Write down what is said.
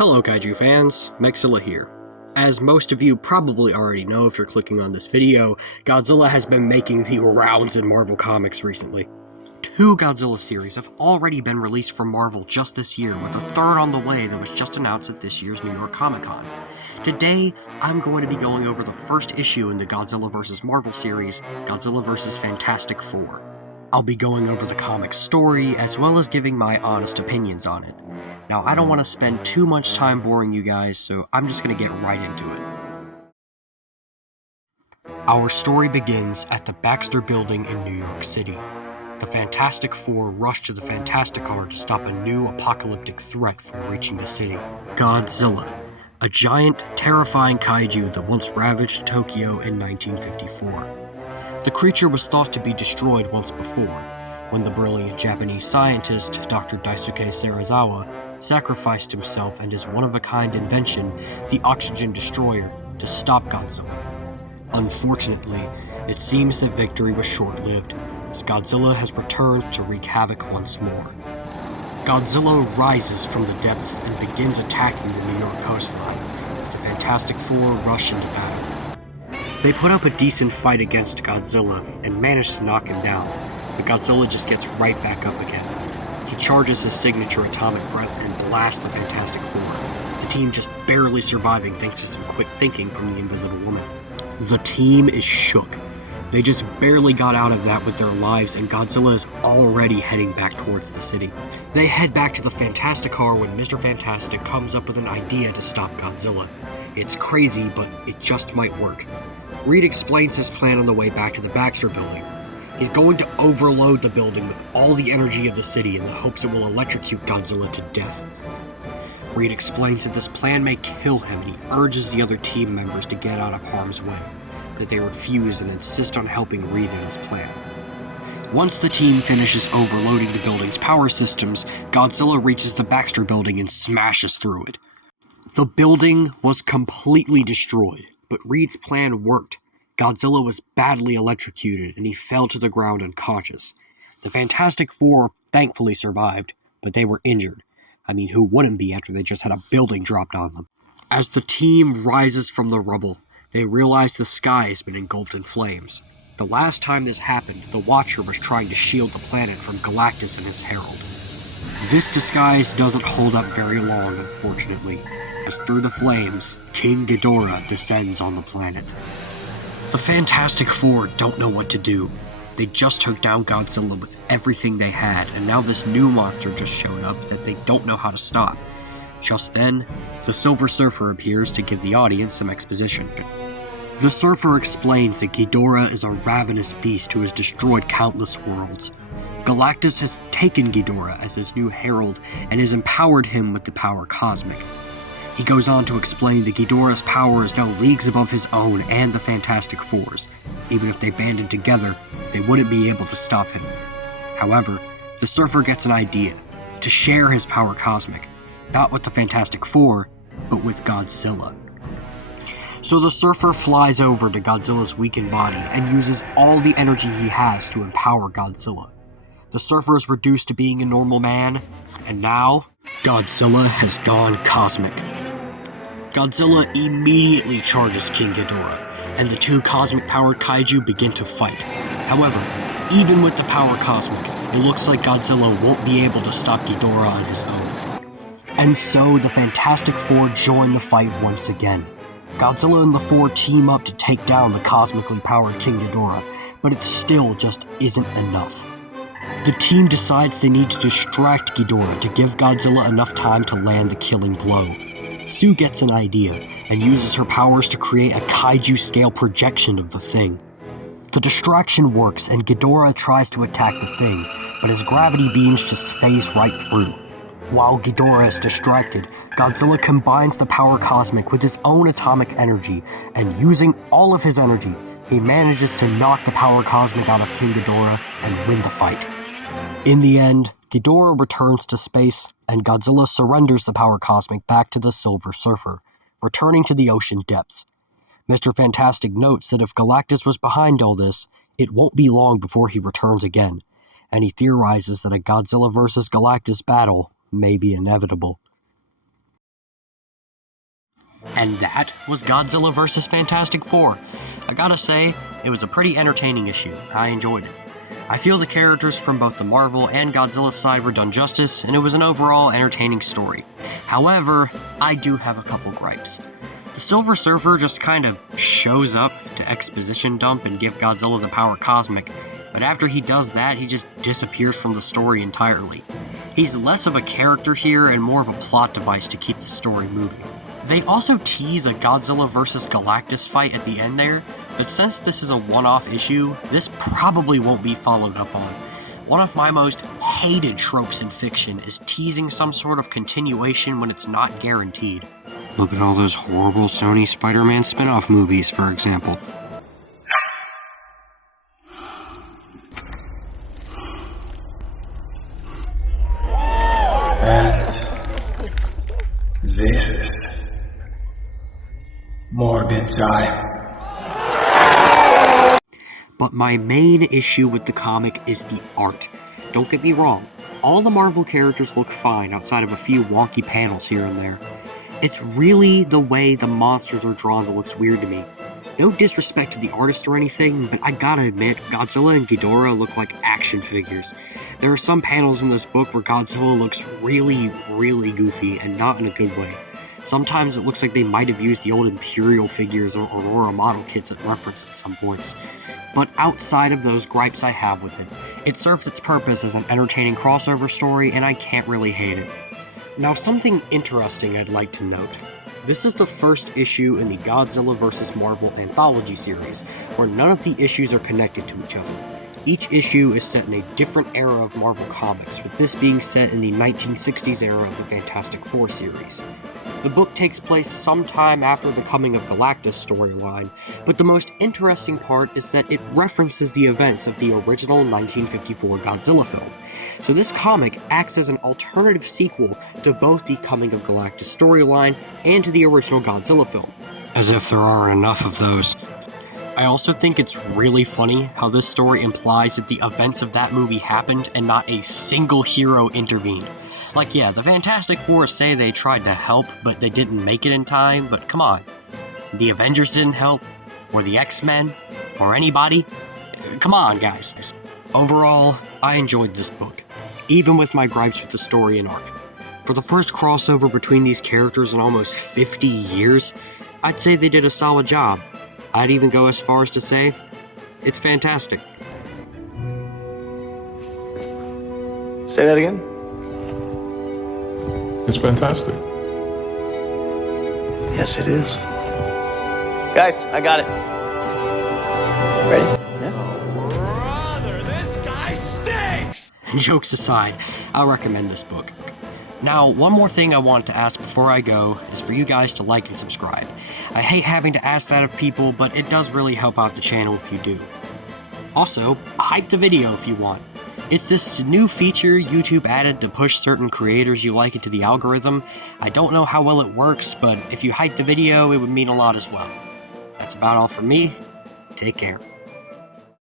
Hello Kaiju fans, Godzilla here. As most of you probably already know if you're clicking on this video, Godzilla has been making the rounds in Marvel Comics recently. 2 Godzilla series have already been released from Marvel just this year, with a third on the way that was just announced at this year's New York Comic Con. Today, I'm going to be going over the first issue in the Godzilla vs. Marvel series, Godzilla vs. Fantastic Four. I'll be going over the comic's story, as well as giving my honest opinions on it. Now, I don't want to spend too much time boring you guys, so I'm just going to get right into it. Our story begins at the Baxter Building in New York City. The Fantastic Four rush to the Fantasticar to stop a new apocalyptic threat from reaching the city. Godzilla, a giant, terrifying kaiju that once ravaged Tokyo in 1954. The creature was thought to be destroyed once before, when the brilliant Japanese scientist, Dr. Daisuke Serizawa, sacrificed himself and his one-of-a-kind invention, the Oxygen Destroyer, to stop Godzilla. Unfortunately, it seems that victory was short-lived, as Godzilla has returned to wreak havoc once more. Godzilla rises from the depths and begins attacking the New York coastline, as the Fantastic Four rush into battle. They put up a decent fight against Godzilla and manage to knock him down, but Godzilla just gets right back up again. He charges his signature atomic breath and blasts the Fantastic Four, the team just barely surviving thanks to some quick thinking from the Invisible Woman. The team is shook. They just barely got out of that with their lives, and Godzilla is already heading back towards the city. They head back to the Fantasticar when Mr. Fantastic comes up with an idea to stop Godzilla. It's crazy, but it just might work. Reed explains his plan on the way back to the Baxter Building. He's going to overload the building with all the energy of the city in the hopes it will electrocute Godzilla to death. Reed explains that this plan may kill him, and he urges the other team members to get out of harm's way, but they refuse and insist on helping Reed in his plan. Once the team finishes overloading the building's power systems, Godzilla reaches the Baxter Building and smashes through it. The building was completely destroyed, but Reed's plan worked. Godzilla was badly electrocuted, and he fell to the ground unconscious. The Fantastic Four thankfully survived, but they were injured. I mean, who wouldn't be after they just had a building dropped on them? As the team rises from the rubble, they realize the sky has been engulfed in flames. The last time this happened, the Watcher was trying to shield the planet from Galactus and his Herald. This disguise doesn't hold up very long, unfortunately, as through the flames, King Ghidorah descends on the planet. The Fantastic Four don't know what to do. They just took down Godzilla with everything they had, and now this new monster just showed up that they don't know how to stop. Just then, the Silver Surfer appears to give the audience some exposition. The Surfer explains that Ghidorah is a ravenous beast who has destroyed countless worlds. Galactus has taken Ghidorah as his new herald and has empowered him with the power cosmic. He goes on to explain that Ghidorah's power is now leagues above his own and the Fantastic Four's. Even if they banded together, they wouldn't be able to stop him. However, the Surfer gets an idea, to share his power cosmic, not with the Fantastic Four, but with Godzilla. So the Surfer flies over to Godzilla's weakened body and uses all the energy he has to empower Godzilla. The Surfer is reduced to being a normal man, and now, Godzilla has gone cosmic. Godzilla immediately charges King Ghidorah, and the 2 cosmic-powered kaiju begin to fight. However, even with the power cosmic, it looks like Godzilla won't be able to stop Ghidorah on his own. And so the Fantastic Four join the fight once again. Godzilla and the Four team up to take down the cosmically powered King Ghidorah, but it still just isn't enough. The team decides they need to distract Ghidorah to give Godzilla enough time to land the killing blow. Sue gets an idea and uses her powers to create a kaiju-scale projection of the thing. The distraction works and Ghidorah tries to attack the thing, but his gravity beams just phase right through. While Ghidorah is distracted, Godzilla combines the power cosmic with his own atomic energy, and using all of his energy, he manages to knock the power cosmic out of King Ghidorah and win the fight. In the end, Ghidorah returns to space, and Godzilla surrenders the power cosmic back to the Silver Surfer, returning to the ocean depths. Mr. Fantastic notes that if Galactus was behind all this, it won't be long before he returns again, and he theorizes that a Godzilla vs. Galactus battle may be inevitable. And that was Godzilla vs. Fantastic Four. I gotta say, it was a pretty entertaining issue. I enjoyed it. I feel the characters from both the Marvel and Godzilla side were done justice, and it was an overall entertaining story. However, I do have a couple gripes. The Silver Surfer just kind of shows up to exposition dump and give Godzilla the power cosmic, but after he does that, he just disappears from the story entirely. He's less of a character here and more of a plot device to keep the story moving. They also tease a Godzilla vs. Galactus fight at the end there, but since this is a one-off issue, this probably won't be followed up on. One of my most hated tropes in fiction is teasing some sort of continuation when it's not guaranteed. Look at all those horrible Sony Spider-Man spin-off movies, for example. And this is Morgan time. But my main issue with the comic is the art. Don't get me wrong, all the Marvel characters look fine outside of a few wonky panels here and there. It's really the way the monsters are drawn that looks weird to me. No disrespect to the artist or anything, but I gotta admit, Godzilla and Ghidorah look like action figures. There are some panels in this book where Godzilla looks really goofy, and not in a good way. Sometimes it looks like they might have used the old Imperial figures or Aurora model kits at reference at some points. But outside of those gripes I have with it, it serves its purpose as an entertaining crossover story, and I can't really hate it. Now, something interesting I'd like to note. This is the first issue in the Godzilla vs. Marvel anthology series, where none of the issues are connected to each other. Each issue is set in a different era of Marvel Comics, with this being set in the 1960s era of the Fantastic Four series. The book takes place sometime after the Coming of Galactus storyline, but the most interesting part is that it references the events of the original 1954 Godzilla film. So this comic acts as an alternative sequel to both the Coming of Galactus storyline and to the original Godzilla film. As if there aren't enough of those. I also think it's really funny how this story implies that the events of that movie happened and not a single hero intervened. Like, yeah, the Fantastic Four say they tried to help, but they didn't make it in time, but come on. The Avengers didn't help, or the X-Men, or anybody. Come on, guys. Overall, I enjoyed this book, even with my gripes with the story and art. For the first crossover between these characters in almost 50 years, I'd say they did a solid job. I'd even go as far as to say, it's fantastic. Say that again? It's fantastic. Yes, it is. Guys, I got it. Ready? Brother, this guy stinks! Jokes aside, I'll recommend this book. Now, one more thing I want to ask before I go is for you guys to like and subscribe. I hate having to ask that of people, but it does really help out the channel if you do. Also, hype the video if you want. It's this new feature YouTube added to push certain creators you like into the algorithm. I don't know how well it works, but if you hype the video, it would mean a lot as well. That's about all from me. Take care.